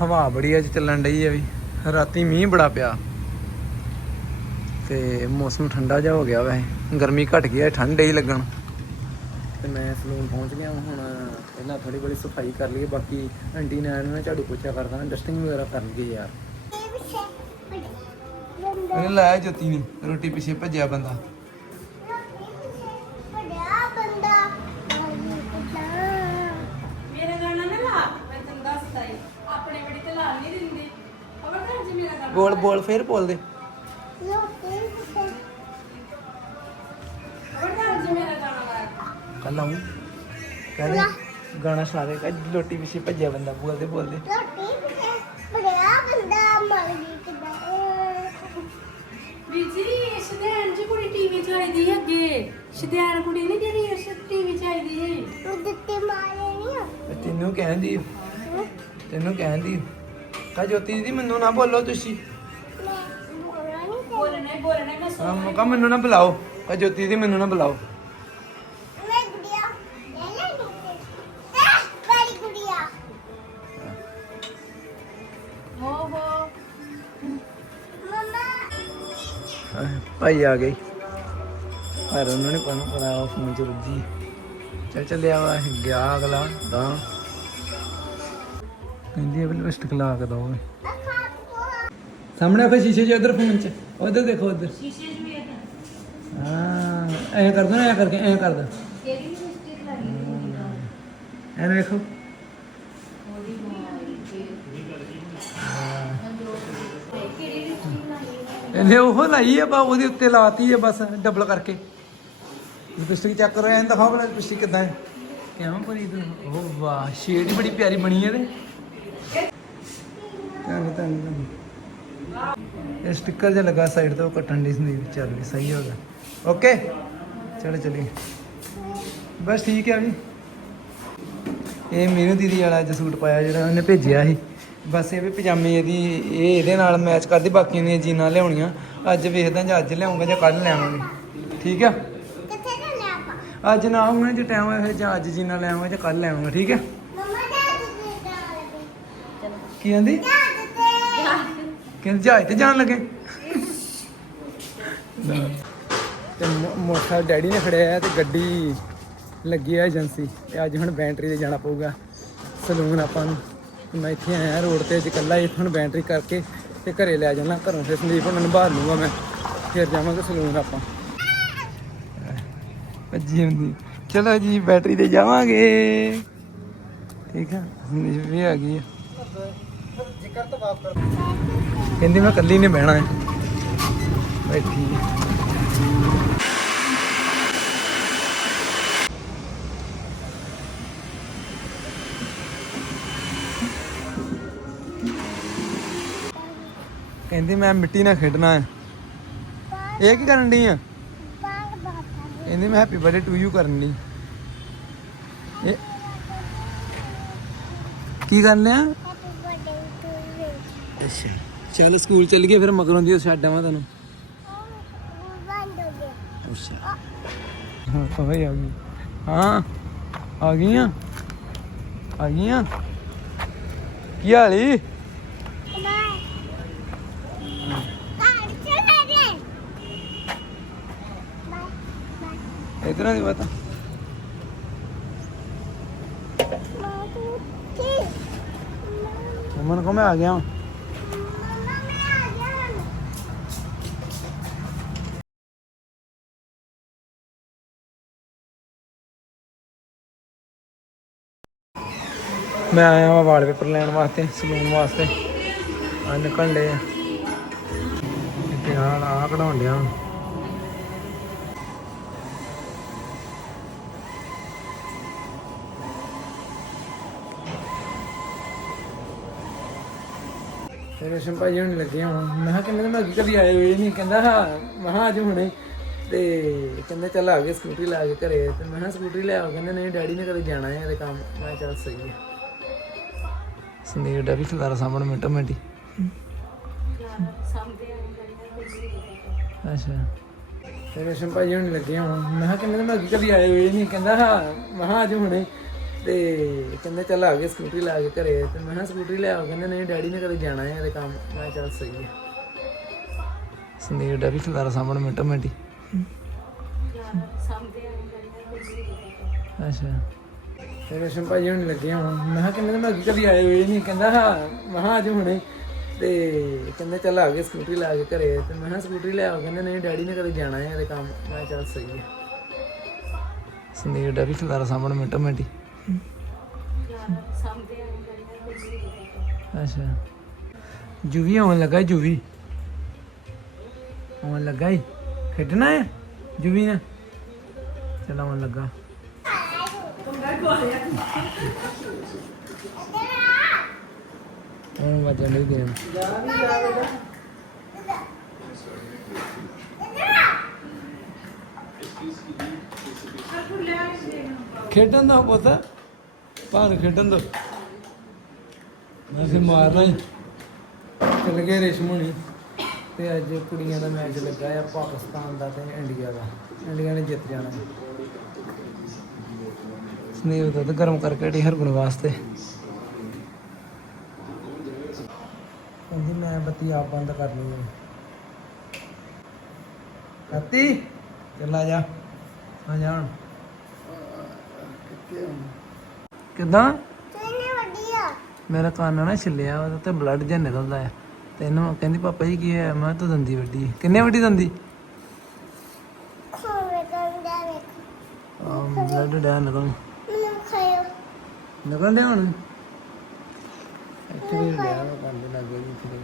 ਹਵਾ ਬੜੀ ਅੱਜ ਚੱਲਣ ਡਈ ਆ ਵੀ। ਰਾਤੀ ਮੀਂਹ ਬੜਾ ਪਿਆ। ਤੇ ਮੌਸਮ ਠੰਡਾ ਜਿਹਾ ਹੋ ਗਿਆ ਵੈਸੇ। ਗਰਮੀ ਘਟ ਗਈ ਹੈ ਠੰਡ ਹੀ ਲੱਗਣ। ਤੇ ਮੈਂ ਸਲੂਨ ਪਹੁੰਚ ਗਿਆ। ਹੁਣ ਪਹਿਲਾਂ ਥੋੜੀ ਬੜੀ ਸਫ਼ਾਈ ਕਰ ਲਈਏ ਬਾਕੀ ਆਂਟੀ ਨੇ ਆਣਾ ਝਾੜੂ ਪੋਚਾ ਕਰਦਾ ਡਸਟਿੰਗ ਵਗੈਰਾ ਕਰ ਲਈਏ ਯਾਰ। ਇਹਨੇ ਲਾਇਆ ਜੋਤੀ ਨੇ ਰੋਟੀ ਪਿੱਛੇ ਭੱਜਿਆ ਬੰਦਾ ਮੇਰਾ ਗਾਣਾ ਨਾ ਲਾ ਮੈਂ ਤੈਨੂੰ ਦੱਸਦਾ ਈ ਆਪਣੇ ਬੜੀ ਤੇ ਲਾ ਨਹੀਂ ਦਿੰਦੀ ਖਬਰ ਕਰ ਮੇਰਾ ਗਾਣਾ ਬੋਲ ਬੋਲ ਫੇਰ ਬੋਲ ਦੇ। ਮੇਰਾ ਗਾਣਾ ਕੱਲ ਆਉਂ ਕਹਿੰਦੇ ਗਾਣਾ ਸਾਰੇ ਕਹ ਰੋਟੀ ਪਿੱਛੇ ਭੱਜਿਆ ਬੰਦਾ ਬੋਲਦੇ ਬੋਲਦੇ ਬੀਜੀ ਸ਼ਦੈਨ ਜੀ ਕੁੜੀ ਟੀਵੀ ਚ ਆਈ ਦੀ। ਅੱਗੇ ਸ਼ਦੈਨ ਕੁੜੀ ਨਹੀਂ ਜਿਹੜੀ ਇਸ ਟੀਵੀ ਚ ਆਈ ਦੀ ਹੈ ਤੇ ਤੈਨੂੰ ਕਹਿੰਦੀ ਤੈਨੂੰ ਕਹਿੰਦੀ ਕਹ ਜੋਤੀ ਦੀਦੀ ਮੈਨੂੰ ਨਾ ਬੋਲੋ ਤੁਸੀਂ। ਬੋਲਣਾ ਹੀ ਬੋਲਣਾ ਹੀ, ਮੈਂ ਸੁਣ ਹਾਂ ਕਹ ਮੈਨੂੰ ਨਾ ਬੁਲਾਓ। ਕਹ ਜੋਤੀ ਦੀਦੀ ਮੈਨੂੰ ਨਾ ਬੁਲਾਓ। ਭਾਈ ਆ ਗਈ ਪਰ ਉਹਨਾਂ ਨੇ ਪਤਾ ਉਹ ਫੋਨ ਚ ਰੁੱਝੀ। ਚੱਲ ਚੱਲਿਆ ਵਾ ਗਿਆ ਅਗਲਾ ਤਾਂ। ਕਹਿੰਦੀ ਇਹ ਲਿਪਸਟਿਕ ਲਾ ਕੇ ਦੋ ਸਾਹਮਣੇ ਆਖੋ ਸ਼ੀਸ਼ੇ 'ਚ ਉਧਰ ਫੋਨ 'ਚ। ਉਧਰ ਦੇਖੋ ਉਧਰ। ਸ਼ੀਸ਼ੇ ਚ ਵੇਖ ਹਾਂ ਐਂ ਕਰ ਦੋ ਨਾ ਐਂ ਕਰਕੇ ਐਂ ਕਰ ਦੋ। ਕਿਹੜੀ ਲਿਪਸਟਿਕ ਲਾਈ ਐਂ ਇਹਨੇ ਉਹ ਲਾਈ ਆ ਬਾ ਉਹਦੇ ਉੱਤੇ ਲਾਤੀ ਆ ਬਸ ਡਬਲ ਕਰਕੇ। ਲਿਪਸਟਿਕ ਚੈੱਕ ਕਰੋ ਐਂ ਦਿਖਾਓ ਬਲਾ ਲਿਪਸਟਿਕ ਕਿਦਾਂ ਹੈ। ਕਿਵੇਂ ਭਰੀ ਤੂੰ? ਉਹ ਵਾਹ ਸ਼ੇਡ ਹੀ ਬੜੀ ਪਿਆਰੀ ਬਣੀ ਹੈ ਤੇ ਤਾਂ ਤਾਂ ਇਹ ਸਟicker ਜਿਹਾ ਲੱਗਾ ਸਾਈਡ ਤੇ ਉਹ ਕੱਟਣ ਦੀ ਸੰਦੀਪ ਚੱਲ ਵੀ ਸਹੀ ਹੋ ਗਿਆ। ਓਕੇ ਚਲੋ ਚਲੀਏ। ਬਸ ਠੀਕ ਹੈ ਵੀ। ਇਹ ਮੀਨੂ ਦੀਦੀ ਵਾਲਾ ਅੱਜ ਸੂਟ ਪਾਇਆ ਜਿਹੜਾ ਉਹਨੇ ਭੇਜਿਆ ਸੀ। ਬਸ ਇਹ ਵੀ ਪਜਾਮੀ ਇਹਦੀ ਇਹ ਇਹਦੇ ਨਾਲ ਮੈਚ ਕਰਦੀ ਬਾਕੀਆਂ ਦੀਆਂ ਜੀਨਾਂ ਲਿਆਉਣੀਆਂ। ਅੱਜ ਵੇਖਦਾ ਜਾਂ ਅੱਜ ਲਿਆਉਂਗਾ ਜਾਂ ਕੱਲ ਲਿਆਵਾਂਗੇ। ਠੀਕ ਆ? ਅੱਜ ਨਾ ਆਉਂਗਾ ਜੇ ਟਾਈਮ ਹੋਇਆ ਫਿਰ ਜਾਂ ਅੱਜ ਜੀਨਾਂ ਲੈ ਆਵਾਂਗਾ ਜਾਂ ਕੱਲ ਲੈ ਆਵਾਂਗਾ ਠੀਕ ਹੈ ਕੀ ਕਹਿੰਦੀ? ਕਹਿੰਦੀ ਜਹਾਜ਼ ਤੇ ਜਾਣ ਲੱਗੇ। ਤੇ ਮੋਟਰ ਡੈਡੀ ਨੇ ਖੜਿਆ ਹੈ ਤੇ ਗੱਡੀ ਲੱਗੀ ਹੈ ਏਜੰਸੀ ਤੇ ਅੱਜ ਹੁਣ ਬੈਂਟਰੀ ਤੇ ਜਾਣਾ ਪਊਗਾ ਸਲੂਨ ਆਪਾਂ ਨੂੰ। ਤੇ ਮੈਂ ਇੱਥੇ ਆਇਆ ਰੋਡ ਤੇ ਅੱਜ ਇਕੱਲਾ ਹੀ ਹੁਣ ਬੈਂਟਰੀ ਕਰਕੇ ਤੇ ਘਰੇ ਲੈ ਜਾਣਾ ਘਰੋਂ ਫਿਰ ਸੰਦੀਪ ਉਹਨਾਂ ਨੂੰ ਬਾਹਰ ਲੂੰਗਾ ਮੈਂ। ਫਿਰ ਜਾਵਾਂਗੇ ਸਲੂਨ ਆਪਾਂ। ਭੱਜੀ ਹੁੰਦੀ। ਚਲੋ ਜੀ ਬੈਟਰੀ ਤੇ ਜਾਵਾਂਗੇ। ਠੀਕ ਆ ਸੰਦੀਪ ਵੀ ਆ ਗਈ ਆ। ਕਹਿੰਦੀ ਮੈਂ ਇਕੱਲੀ ਨੇ ਬਹਿਣਾ ਹੈ। ਬੈਠੀ ਕਹਿੰਦੀ ਮੈਂ ਮਿੱਟੀ ਨਾਲ ਖੇਡਣਾ ਹੈ। ਇਹ ਕੀ ਕਰਨ ਡਈ ਆ? ਕਹਿੰਦੀ ਮੈਂ ਹੈਪੀ ਬਰਥਡੇ ਟੂ ਯੂ ਕਰਨ ਡਈ। ਇਹ ਕੀ ਕਰਨੇ ਆ ਅੱਛਾ। ਚੱਲ ਸਕੂਲ ਚੱਲ ਗਏ, ਫਿਰ ਮਗਰੋਂ ਦੀ ਉਹ ਛੱਡ ਆਵਾਂ ਤੈਨੂੰ। ਅੱਛਾ। ਹਾਂ ਓਏ ਆ ਗਈ। ਹਾਂ, ਆ ਗਈਆਂ। ਆ ਗਈਆਂ। ਕੀ ਹਾਲੀ ਇਧਰਾਂ ਦੀ ਬਾਤ। ਮਮਨ ਕੋ ਮੈਂ ਆ ਗਿਆ ਮੈਂ ਆਇਆ ਹਾਂ ਵਾਲਪੇਪਰ ਲੈਣ ਵਾਸਤੇ ਸਲੂਨ ਵਾਸਤੇ। ਆ ਨਿਕਲ ਲਏ ਆ। ਤੇ ਆ ਕਢਾਉਣ ਡਿਆ ਹੁਣ। ਤੇ ਭਾਜੀ ਹੁਣ ਲੱਗੇ ਹੁਣ। ਮੈਂ ਕਿਹਾ ਕਿੰਨੇ ਦਿਨ ਅੱਗੇ ਕਦੀ ਆਏ ਹੋਏ ਨਹੀਂ ਕਹਿੰਦਾ ਹਾਂ, ਮੈਂ ਕਿਹਾ ਅੱਜ ਹੁਣੇ। ਤੇ ਕਹਿੰਦੇ ਚੱਲ ਆ ਗਏ ਸਕੂਟਰੀ ਲਾ ਕੇ ਘਰੇ। ਤੇ ਮੈਂ ਕਿਹਾ ਸਕੂਟਰੀ ਲੈ ਆਓ। ਕਹਿੰਦੇ ਨਹੀਂ, ਡੈਡੀ ਨੇ ਕਦੇ ਜਾਣਾ ਹੈ ਇਹਦੇ ਕੰਮ। ਮੈਂ ਕਿਹਾ ਚੱਲ ਸਹੀ ਹੈ ਸੰਦੀਪ ਦਾ ਵੀ ਖਲਾਰਾ ਸਾਹਮਣੇ ਮਿੰਟੋ ਮਿੰਟੀ ਅੱਛਾ। ਤੇ ਰੇਸ਼ਮ ਭਾਜੀ ਹੁਣ ਲੱਗੇ ਹੁਣ। ਮੈਂ ਕਿਹਾ ਕਿੰਨੇ ਅੱਗੇ ਕਦੀ ਆਏ ਹੋਏ ਨਹੀਂ ਕਹਿੰਦਾ ਹਾਂ ਮੈਂ ਕਿਹਾ ਅੱਜ ਹੁਣੇ। ਤੇ ਕਹਿੰਦੇ ਚੱਲ ਆ ਗਏ ਸਕੂਟਰੀ ਲਾ ਕੇ ਘਰੇ। ਤੇ ਮੈਂ ਕਿਹਾ ਸਕੂਟਰੀ ਲੈ ਆਓ। ਕਹਿੰਦੇ ਨਹੀਂ ਡੈਡੀ ਨੇ ਕਦੇ ਜਾਣਾ ਹੈ ਇਹਦੇ ਕੰਮ। ਮੈਂ ਚੱਲ ਸਹੀ ਹੈ ਸੰਦੀਪ ਦਾ ਵੀ ਖਿਲਾਰਾ ਸਾਹਮਣੇ ਮਿੰਟੋ ਮਿੰਟੀ ਅੱਛਾ। ਤੇ ਭਾਜੀ ਹੁਣ ਲੱਗੇ ਹੁਣ। ਮੈਂ ਕਿਹਾ ਕਿੰਨੇ ਦਿਨ ਅੱਗੇ ਕਦੀ ਆਏ ਹੋਏ ਨਹੀਂ ਕਹਿੰਦਾ ਹਾਂ, ਮੈਂ ਕਿਹਾ ਅੱਜ ਹੁਣੇ। ਤੇ ਕਹਿੰਦੇ ਚੱਲ ਆ ਗਏ ਸਕੂਟਰੀ ਲਾ ਕੇ ਘਰੇ। ਤੇ ਮੈਂ ਕਿਹਾ ਸਕੂਟਰੀ ਲੈ ਆਓ। ਕਹਿੰਦੇ ਨਹੀਂ, ਡੈਡੀ ਨੇ ਕਦੇ ਜਾਣਾ ਹੈ ਇਹਦੇ ਕੰਮ। ਮੈਂ ਕਿਹਾ ਚੱਲ ਸਹੀ ਹੈ। ਸੰਦੀਪ ਦਾ ਵੀ ਖਿਲਾਰਾ ਸਾਹਮਣੇ ਮਿੰਟੋ ਮਿੰਟੀ ਅੱਛਾ। ਜੁਵੀ ਆਉਣ ਲੱਗਾ, ਜੁਵੀ। ਆਉਣ ਲੱਗਾ ਈ। ਖੇਡਣਾ ਹੈ ਜੁਵੀ ਨੇ? ਚਲ ਆਉਣ ਲੱਗਾ। ਹੁਣ ਵਜਣ ਲਈ ਗੇਮ ਖੇਡਣ ਦਾ ਪੁੱਤ ਭਾਂ ਖੇਡਣ ਦਾ। ਮੈਂ ਫਿਰ ਮਾਰਨਾ ਹੀ। ਚੱਲ ਗਏ ਰੇਸ਼ਮਣੀ ਤੇ ਅੱਜ ਕੁੜੀਆਂ ਦਾ ਮੈਚ ਲੱਗਾ ਆ ਪਾਕਿਸਤਾਨ ਦਾ ਤੇ ਇੰਡੀਆ ਦਾ। ਇੰਡੀਆ ਨੇ ਜਿੱਤ ਜਾਣਾ। ਸਨੀਲ ਦੁੱਧ ਗਰਮ ਕਰਕੇ ਢੀ ਹਰਗੁਣ ਵਾਸਤੇ। ਕਹਿੰਦੀ ਮੈਂ ਬੱਤੀ ਆਪ ਬੰਦ ਕਰਨੀ ਹੈ ਕੱਤੀ ਚੱਲ ਆ ਜਾ। ਆ ਜਾ ਹੁਣ। ਕਿੱਦਾਂ? ਮੇਰਾ ਕੰਨ ਨਾ ਛਿੱਲਿਆ ਉਹਦੇ ਤੇ ਬਲੱਡ ਜਿਹਾ ਨਿਕਲਦਾ ਹੈ ਤੇ ਇਹਨੂੰ ਕਹਿੰਦੀ ਪਾਪਾ ਜੀ ਕੀ ਹੈ ਮੈਂ ਤਾਂ ਦੰਦੀ ਵੱਡੀ ਹੈ। ਕਿੰਨੇ ਵੱਡੀ ਦੰਦੀ? ਆ ਬਲੱਡ ਡਿਆ ਨਿਕਲ ਨਿਕਲ ਡਿਆ ਹੁਣ? ਇੱਥੇ ਵੀ ਡਿਆ ਵਾ ਕੰਨ ਦੇ ਲੱਗੇ ਵੀ ਇੱਥੇ?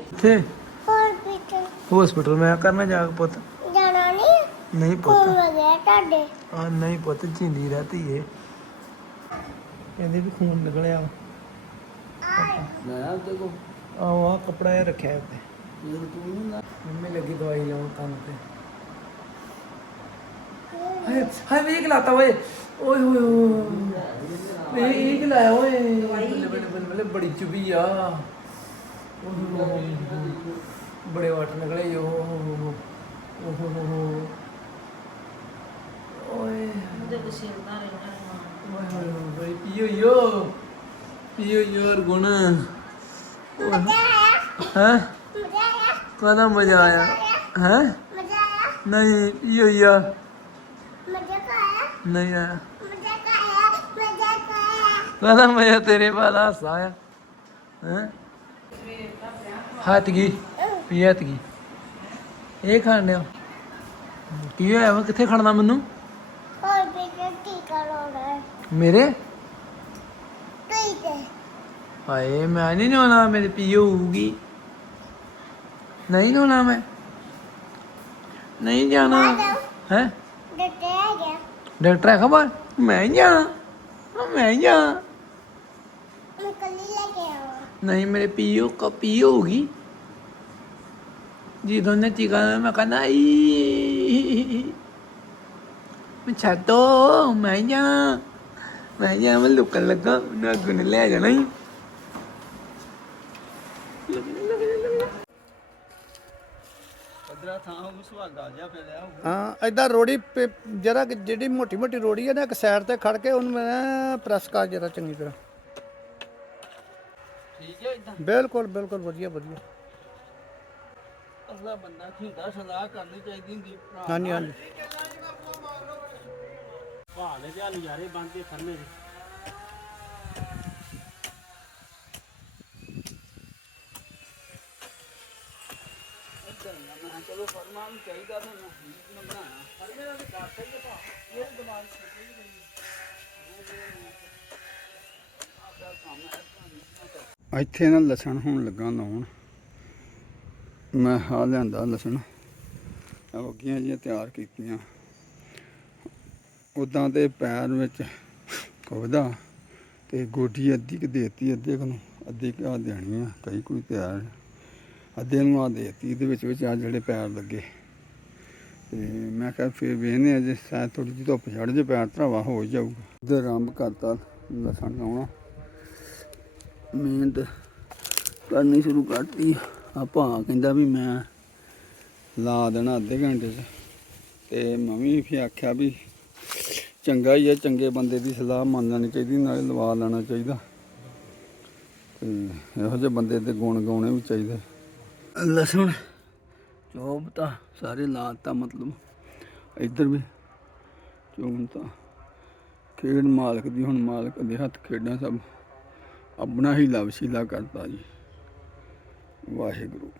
ਇੱਥੇ ਹਸਪੀਟਲ ਮੈਂ ਕਰਨਾ ਜਾ ਕੇ ਪੁੱਤ ਨਹੀਂ ਪੁੱਤ। ਆ ਨਹੀਂ ਪੁੱਤ ਜਿੰਦੀ ਰਹਤੀ ਏ ਕਹਿੰਦੇ ਵੀ ਖੂਨ ਨਿਕਲਿਆ ਵਾ। ਮੈਂ ਤੇ ਕੋ ਆਹ ਆ ਕਪੜਾ ਇਹ ਰੱਖਿਆ ਉੱਤੇ। ਮੰਮੀ ਲੱਗੀ ਦਵਾਈ ਲਾਉਣ ਕੰਨ ਤੇ। ਹਾਏ ਹਾਏ ਵੇਖ ਲਾਤਾ ਓਏ। ਓਏ ਹੋਏ ਹੋਏ ਵੇ ਇਹ ਕਿ ਲਾਇਆ ਓਏ। ਬੱਲੇ ਬੱਲੇ ਬੱਲੇ ਬੱਲੇ ਬੜੀ ਚੁਬੀ ਆ। ਬੜੇ ਵਾਟ ਨਿਕਲੇ ਓ ਹੋ ਹੋ ਹੋ ਓਏ ਸਿਰਦਾ ਰਹਿਣਾ ਓਏ ਹੋਏ ਹੋਏ ਪੀਓ ਯੋ ਪੀਓ ਯੋਰ ਗੁਣ ਹਾਂ? ਕਾਹਦਾ ਮਜ਼ਾ ਆਇਆ? ਹੈ? ਨਹੀਂ ਪੀਓ ਯਾ ਨਹੀਂ ਆਇਆ। ਕਾਹਦਾ ਮਜ਼ਾ ਤੇਰੇ ਵਾਲਾ ਹਾਸਾ ਹੈ? ਹੱਥ ਗਈ ਪੀ ਹੱਥ ਗਈ। ਇਹ ਖਾਣ ਲਿਆ ਕੀ ਹੋਇਆ ਵਾ? ਕਿੱਥੇ ਖੜਨਾ ਮੈਨੂੰ? ਮੇਰੇ? ਹਾਏ ਮੈਂ ਨਹੀਂ ਨਹਾਉਣਾ ਮੇਰੇ ਪੀਓ ਹੋਊਗੀ। ਨਹੀਂ ਨਹਾਉਣਾ ਮੈਂ। ਨਹੀਂ ਜਾਣਾ। ਹੈ? ਡਾਕਟਰ ਹੈ ਖਬਰ ਮੈਂ ਹੀ ਜਾਣਾ ਹਾਂ, ਮੈਂ ਹੀ ਜਾਣਾ ਨਹੀਂ ਮੇਰੇ ਪੀਓ ਕਾ ਪੀਓ ਹੋਗੀ ਜੀ ਦੋਨੇ ਟੀਕਾ ਮੈਂ ਕਹਿੰਦਾ ਈ ਮੈਂ ਛੱਡੋ ਮੈਂ ਹੀ ਜਾਣਾ ਮੈਂ ਹੀ ਜਾਣਾ ਮੈਂ ਲੁਕਣ ਲੱਗਾ ਨਾ ਗੁਣ ਲੈ ਜਾਣਾ ਹੀ ਸੁਹਾਗਾ ਜਿਹਾ ਫਿਰਿਆ ਉਹ ਹਾਂ ਐਦਾਂ ਰੋੜੀ ਪੇ- ਕਿ ਜਿਹੜੀ ਮੋਟੀ ਮੋਟੀ ਰੋੜੀ ਹੈ ਨਾ ਇੱਕ ਸਾਈਡ ਤੇ ਖੜ ਕੇ ਉਹਨੂੰ ਮੈਂ ਪ੍ਰੈਸ ਕਰ ਜਰਾ ਚੰਗੀ ਤਰ੍ਹਾਂ। ਠੀਕ ਹੈ ਇਦਾਂ ਬਿਲਕੁਲ ਬਿਲਕੁਲ ਵਧੀਆ ਵਧੀਆ। ਅਸਲਾ ਬੰਦਾ ਕੀ ਹੁੰਦਾ ਸਲਾਹ ਕਰਨੀ ਚਾਹੀਦੀ ਹੁੰਦੀ ਭਰਾ। ਹਾਂਜੀ ਹਾਂਜੀ। ਭਾਲੇ ਤੇ ਨਜ਼ਾਰੇ ਬੰਦੇ ਫਰਮੇ ਦੇ। ਚਲੋ ਫਰਮਾਨ ਚਾਹੀਦਾ ਤਾਂ ਨਾ ਬਣਾਣਾ ਫਰਮੇ ਦਾ ਤਾਂ ਕਰ ਸਹੀ ਹੈ ਭਾ ਇਹ ਦਿਮਾਗ ਚ ਕੋਈ ਨਹੀਂ। ਆਪਦਾ ਕੰਮ ਹੈ ਤਾਂ ਇੱਥੇ ਨਾ ਲਸਣ ਹੁਣ ਲੱਗਾ ਲਾਉਣ ਮੈਂ ਹਾ ਲਿਆਂਦਾ ਲਸਣ। ਵਗੀਆਂ ਜੀਆਂ ਤਿਆਰ ਕੀਤੀਆਂ। ਉਦਾਂ ਤੇ ਪੈਰ ਵਿੱਚ ਕੋਦਾ ਤੇ ਗੋਡੀ ਅੱਧੀ ਕਿ ਦੇਤੀ ਅੱਧੇ ਕੁ ਨੂੰ, ਅੱਧੀ ਕਾ ਦੇਣੀ ਆ, ਕਈ ਕੋਈ ਤਿਆਰ। ਅੱਧੇ ਨੂੰ ਆ ਦੇਤੀ, ਇਹਦੇ ਵਿੱਚ ਵਿੱਚ ਆ ਜਿਹੜੇ ਪੈਰ ਲੱਗੇ। ਤੇ ਮੈਂ ਕਿਹਾ ਫਿਰ ਵੇਹਨੇ ਜੇ ਸ਼ਾਇਦ ਥੋੜੀ ਜਿਹੀ ਧੁੱਪ ਛੱਡ ਜੇ ਪੈਰ, ਧਰਾਵਾ ਹੋ ਜਾਊਗਾ। ਇਧਰ ਆਰੰਭ ਕਰਤਾ ਲਸਣ ਲਾਉਣਾ ਮਿਹਨਤ ਕਰਨੀ ਸ਼ੁਰੂ ਕਰਤੀ। ਆਪਾਂ ਕਹਿੰਦਾ ਵੀ ਮੈਂ ਲਾ ਦੇਣਾ ਅੱਧੇ ਘੰਟੇ 'ਚ। ਤੇ ਮੈਂ ਵੀ ਆਖਿਆ ਵੀ ਚੰਗਾ ਹੀ ਹੈ ਚੰਗੇ ਬੰਦੇ ਦੀ ਸਲਾਹ ਮੰਨ ਲੈਣੀ ਚਾਹੀਦੀ, ਨਾਲੇ ਲਵਾ ਲੈਣਾ ਚਾਹੀਦਾ। ਤੇ ਇਹੋ ਜਿਹੇ ਬੰਦੇ ਦੇ ਗੁਣ ਗਾਉਣੇ ਵੀ ਚਾਹੀਦੇ। ਲਸਣ ਚੋਬ ਤਾਂ ਸਾਰੇ ਲਾਤਾ ਮਤਲਬ। ਇੱਧਰ ਵੀ ਚੋਣ ਤਾਂ ਖੇਡ ਮਾਲਕ ਦੀ, ਹੁਣ ਮਾਲਕ ਦੇ ਹੱਥ ਖੇਡਾਂ ਸਭ। ਆਪਣਾ ਹੀ ਲਵਸ਼ੀਲਾ ਕਰਤਾ ਜੀ। ਵਾਹਿਗੁਰੂ।